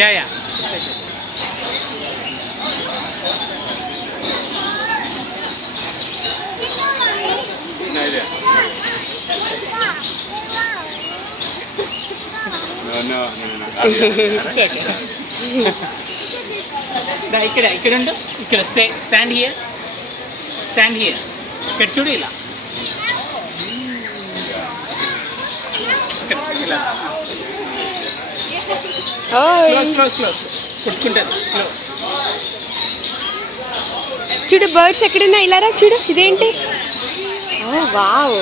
Yeah ఇక్కడ ఉండు, ఇక్కడ స్టాండ్ హియర్ ఇక్కడ చూడు, ఇలా స్లో కొట్టుకుంటారు స్లో. చూడు బర్డ్స్ ఎక్కడున్నా, ఇలారా చూడు. ఇదేంటి? ఓ వావ్,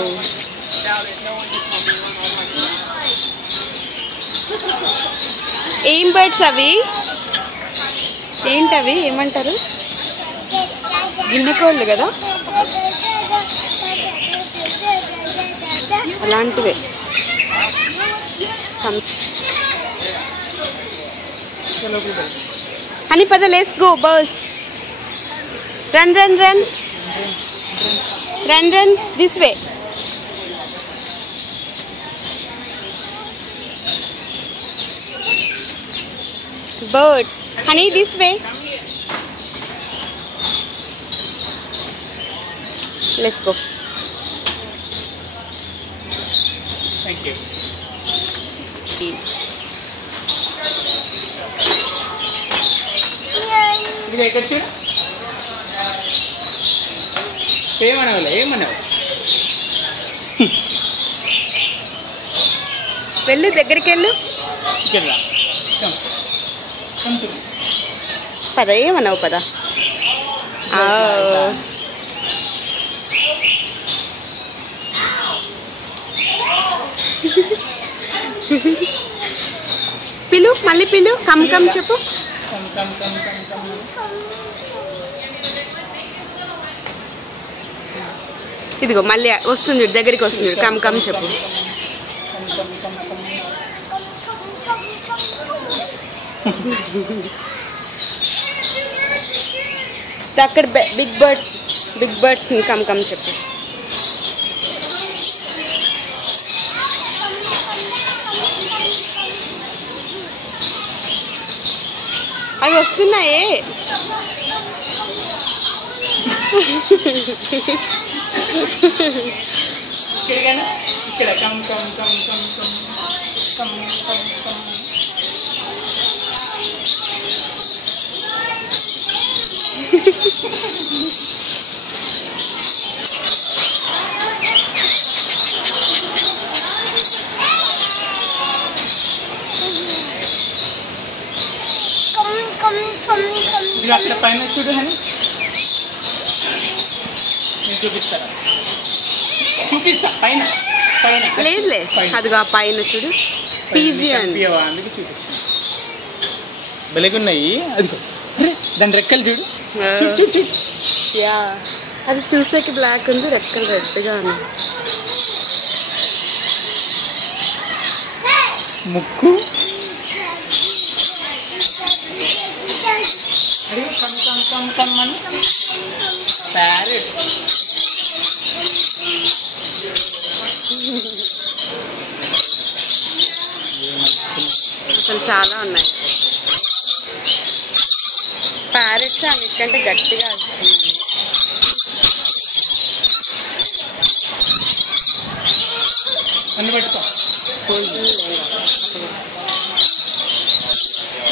ఏం బర్డ్స్ అవి? ఏంటవి, ఏమంటారు? గిన్నెకోళ్ళు కదా, అలాంటివే. అని పద, let's go birds. Run run run run run this way. Birds. Honey, this way. Let's go. Thank you. ఇది ఎక్కడ చూడు, ఏమన్నావు? వెళ్ళు, దగ్గరికి వెళ్ళు. పద, ఏమన్నావు? పద. పిలు, మళ్ళీ పిలు. కమ్ కమ్ చెప్పు. ఇదిగో మళ్ళీ వస్తుంది, దగ్గరికి వస్తుంది. కమ్ కమ్ చెప్పు. అక్కడ బిగ్ బర్డ్స్ కమ్ కమ్ చెప్పు. అవి వస్తున్నాయే. ఇక్కడ come come come come come come come come. అక్కడ పైన చూడు అని నేను చూపిస్తా పైన లేదులే, అదిగా పైన చూడు. అందుకే చూపిస్తా. బెలగున్నాయి. అదిగో దాని రెక్కలు చూడు. యా, అది చూసేకి బ్లాక్ ఉంది, రెక్కలు రెడ్గా ఉంది. ముక్కు ప్యారెట్. అసలు చాలా ఉన్నాయి. ప్యారెట్స్ అన్నిటికంటే గట్టిగా వస్తున్నాయి. అన్ని పెట్టుకో.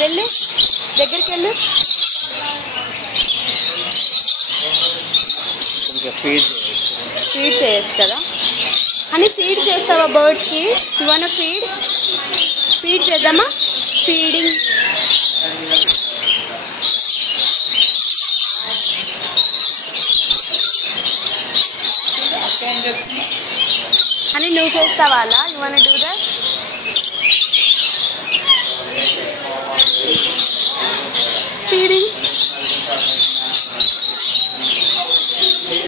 వెళ్ళు, దగ్గరికి వెళ్ళు. ఫీడ్ చేయొచ్చు కదా అని. ఫీడ్ చేస్తావా బర్డ్స్కి? ఇవన్న ఫీడ్ చేద్దామా? ఫీడింగ్. అని నువ్వు చేస్తావా అలా? ఇవన్న డూ